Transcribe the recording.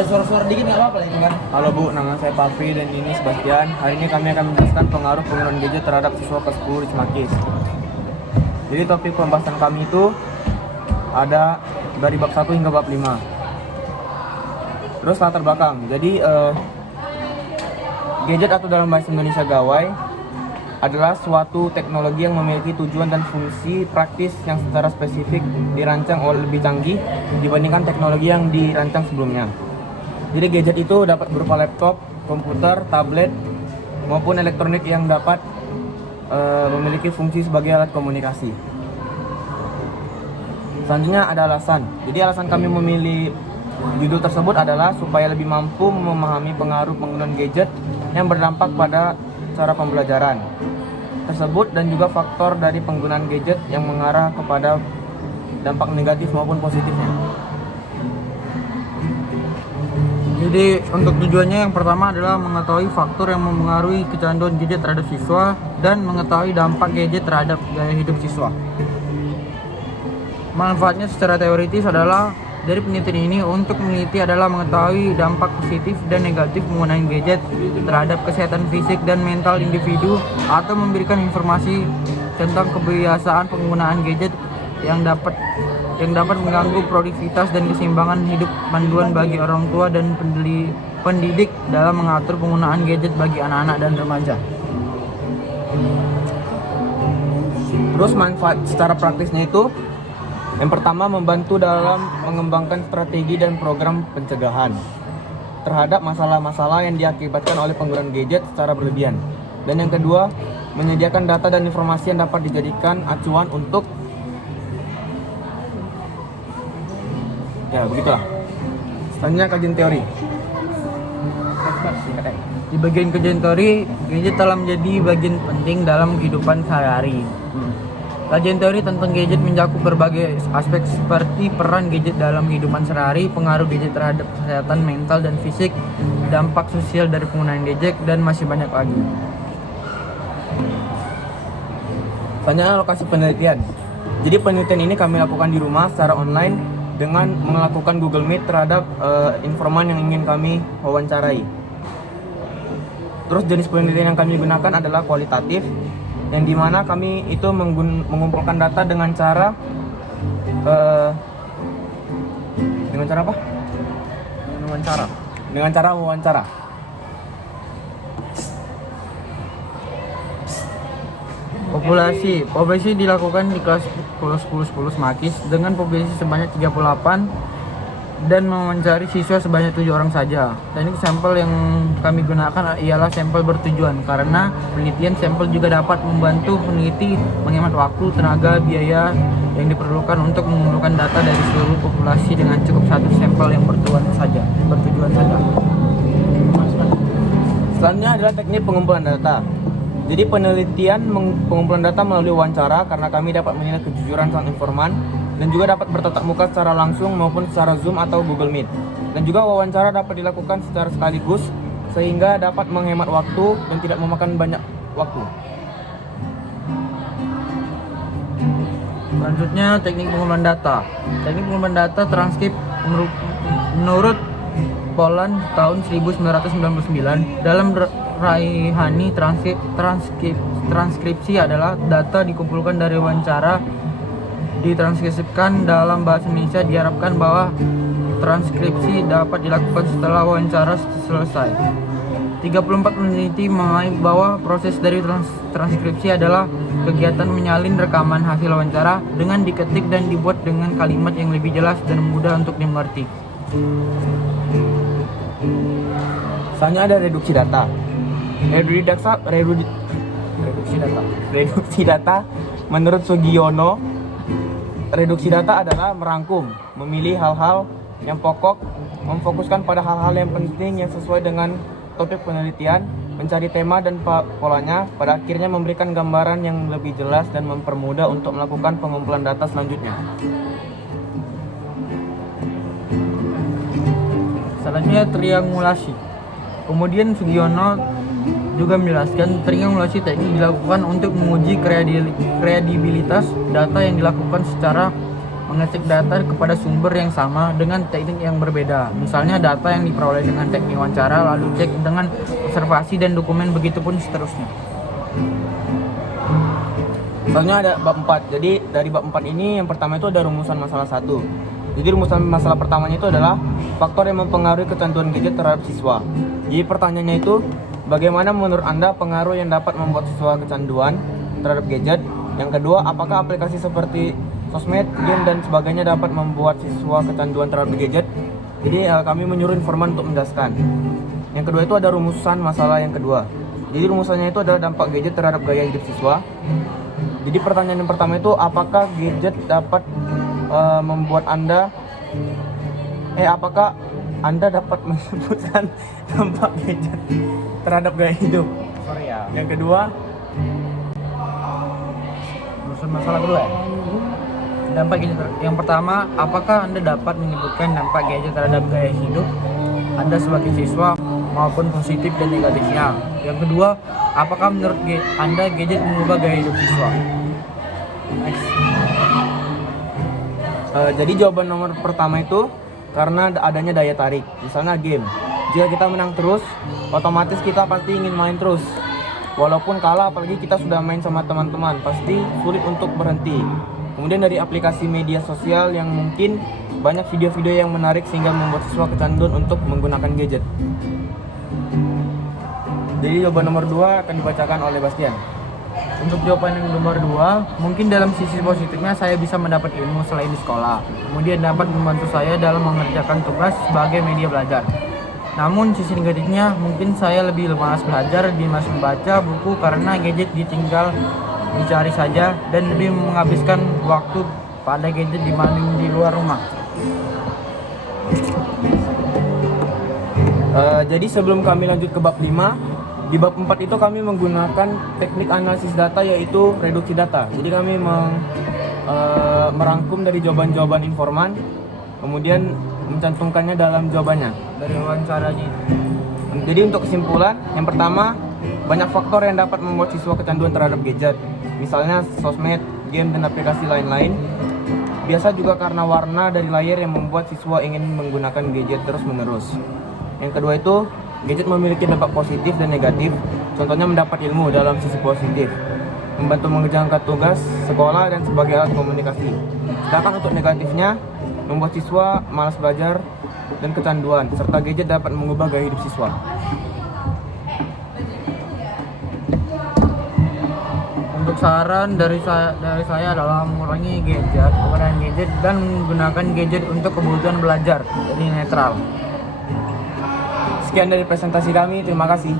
ada suara-suara dikit nggak apa-apa ya kan? Halo Bu, nama saya Papi dan ini Sebastian. Hari ini kami akan menjelaskan pengaruh penggunaan gadget terhadap siswa kelas 10 di Semakis. Jadi topik pembahasan kami itu ada dari bab 1 hingga bab 5. Terus latar belakang. Jadi gadget atau dalam bahasa Indonesia gawai adalah suatu teknologi yang memiliki tujuan dan fungsi praktis yang secara spesifik dirancang oleh lebih canggih dibandingkan teknologi yang dirancang sebelumnya. Jadi gadget itu dapat berupa laptop, komputer, tablet, maupun elektronik yang dapat memiliki fungsi sebagai alat komunikasi. Selanjutnya ada alasan. Jadi alasan kami memilih judul tersebut adalah supaya lebih mampu memahami pengaruh penggunaan gadget yang berdampak pada cara pembelajaran tersebut dan juga faktor dari penggunaan gadget yang mengarah kepada dampak negatif maupun positifnya. Jadi untuk tujuannya yang pertama adalah mengetahui faktor yang mempengaruhi kecanduan gadget terhadap siswa dan mengetahui dampak gadget terhadap gaya hidup siswa. Manfaatnya secara teoritis adalah dari penelitian ini untuk meneliti adalah mengetahui dampak positif dan negatif penggunaan gadget terhadap kesehatan fisik dan mental individu atau memberikan informasi tentang kebiasaan penggunaan gadget yang dapat mengganggu produktivitas dan keseimbangan hidup, panduan bagi orang tua dan pendidik dalam mengatur penggunaan gadget bagi anak-anak dan remaja. Terus manfaat secara praktisnya itu yang pertama membantu dalam mengembangkan strategi dan program pencegahan terhadap masalah-masalah yang diakibatkan oleh penggunaan gadget secara berlebihan. Dan yang kedua, menyediakan data dan informasi yang dapat dijadikan acuan untuk ya begitulah. Selanjutnya kajian teori. Di bagian kajian teori, gadget telah menjadi bagian penting dalam kehidupan sehari-hari. Kajian teori tentang gadget mencakup berbagai aspek seperti peran gadget dalam kehidupan sehari-hari, pengaruh gadget terhadap kesehatan mental dan fisik, dampak sosial dari penggunaan gadget, dan masih banyak lagi. Selanjutnya lokasi penelitian. Jadi penelitian ini kami lakukan di rumah secara online dengan melakukan Google Meet terhadap informan yang ingin kami wawancarai. Terus jenis penelitian yang kami gunakan adalah kualitatif, yang dimana kami itu mengumpulkan data dengan cara apa? Dengan cara wawancara. Populasi dilakukan di kelas 10 Semakis dengan populasi sebanyak 38 dan mewawancari siswa sebanyak 7 orang saja. Dan itu sampel yang kami gunakan ialah sampel bertujuan karena penelitian sampel juga dapat membantu peneliti menghemat waktu, tenaga, biaya yang diperlukan untuk mengumpulkan data dari seluruh populasi dengan cukup satu sampel yang bertujuan saja. Selanjutnya adalah teknik pengumpulan data. Jadi penelitian pengumpulan data melalui wawancara karena kami dapat menilai kejujuran sang informan dan juga dapat bertatap muka secara langsung maupun secara Zoom atau Google Meet. Dan juga wawancara dapat dilakukan secara sekaligus sehingga dapat menghemat waktu dan tidak memakan banyak waktu. Selanjutnya teknik pengumpulan data. Teknik pengumpulan data transkrip menurut Poland tahun 1999 dalam Raihani transkripsi adalah data dikumpulkan dari wawancara ditranskripsikan dalam bahasa Indonesia. Diharapkan bahwa transkripsi dapat dilakukan setelah wawancara selesai. 34 peneliti menilai bahwa proses dari transkripsi adalah kegiatan menyalin rekaman hasil wawancara dengan diketik dan dibuat dengan kalimat yang lebih jelas dan mudah untuk dimengerti. Selanjutnya ada reduksi data. Reduksi data menurut Sugiono, reduksi data adalah merangkum, memilih hal-hal yang pokok, memfokuskan pada hal-hal yang penting yang sesuai dengan topik penelitian, mencari tema dan polanya, pada akhirnya memberikan gambaran yang lebih jelas dan mempermudah untuk melakukan pengumpulan data selanjutnya. Selanjutnya triangulasi. Kemudian Sugiono juga menjelaskan triangulasi teknik dilakukan untuk menguji kredibilitas data yang dilakukan secara mengecek data kepada sumber yang sama dengan teknik yang berbeda. Misalnya data yang diperoleh dengan teknik wawancara lalu cek dengan observasi dan dokumen, begitupun seterusnya. Selanjutnya ada bab 4. Jadi dari bab 4 ini yang pertama itu ada rumusan masalah 1. Jadi rumusan masalah pertamanya itu adalah faktor yang mempengaruhi kecanduan gadget terhadap siswa. Jadi pertanyaannya itu, bagaimana menurut Anda pengaruh yang dapat membuat siswa kecanduan terhadap gadget? Yang kedua, apakah aplikasi seperti sosmed, game, dan sebagainya dapat membuat siswa kecanduan terhadap gadget? Jadi kami menyuruh informan untuk menjelaskan. Yang kedua itu ada rumusan masalah yang kedua. Jadi rumusannya itu adalah dampak gadget terhadap gaya hidup siswa. Jadi pertanyaan yang pertama itu, apakah gadget dapat apakah Anda dapat menyebutkan dampak gadget terhadap gaya hidup? Sorry ya. Yang kedua, Masalah kedua ya? Dampak gadget. Yang pertama, apakah Anda dapat menyebutkan dampak gadget terhadap gaya hidup Anda sebagai siswa maupun positif dan negatifnya? Yang kedua, apakah menurut Anda gadget mengubah gaya hidup siswa? Next. Jadi jawaban nomor pertama itu karena adanya daya tarik. Misalnya game. Jika kita menang terus, otomatis kita pasti ingin main terus. Walaupun kalah, apalagi kita sudah main sama teman-teman, pasti sulit untuk berhenti. Kemudian dari aplikasi media sosial yang mungkin banyak video-video yang menarik sehingga membuat siswa kecanduan untuk menggunakan gadget. Jadi jawaban nomor 2 akan dibacakan oleh Bastian. Untuk jawaban yang nomor 2, mungkin dalam sisi positifnya saya bisa mendapat ilmu selain di sekolah. Kemudian dapat membantu saya dalam mengerjakan tugas sebagai media belajar. Namun sisi negatifnya, mungkin saya lebih malas belajar, malas membaca buku karena gadget ditinggal dicari saja dan lebih menghabiskan waktu pada gadget dibanding di luar rumah. Jadi sebelum kami lanjut ke bab 5, di bab 4 itu kami menggunakan teknik analisis data, yaitu reduksi data. Jadi kami merangkum dari jawaban-jawaban informan, kemudian mencantumkannya dalam jawabannya Dari wawancaranya. Jadi untuk kesimpulan, yang pertama, banyak faktor yang dapat membuat siswa kecanduan terhadap gadget. Misalnya sosmed, game, dan aplikasi lain-lain. Biasa juga karena warna dari layar yang membuat siswa ingin menggunakan gadget terus-menerus. Yang kedua itu, gadget memiliki dampak positif dan negatif. Contohnya mendapat ilmu dalam sisi positif, membantu mengerjakan tugas sekolah dan sebagai alat komunikasi. Sedangkan untuk negatifnya, membuat siswa malas belajar dan kecanduan, serta gadget dapat mengubah gaya hidup siswa. Untuk saran dari saya adalah mengurangi penggunaan gadget dan menggunakan gadget untuk kebutuhan belajar, jadi netral. Sekian dari presentasi kami, terima kasih.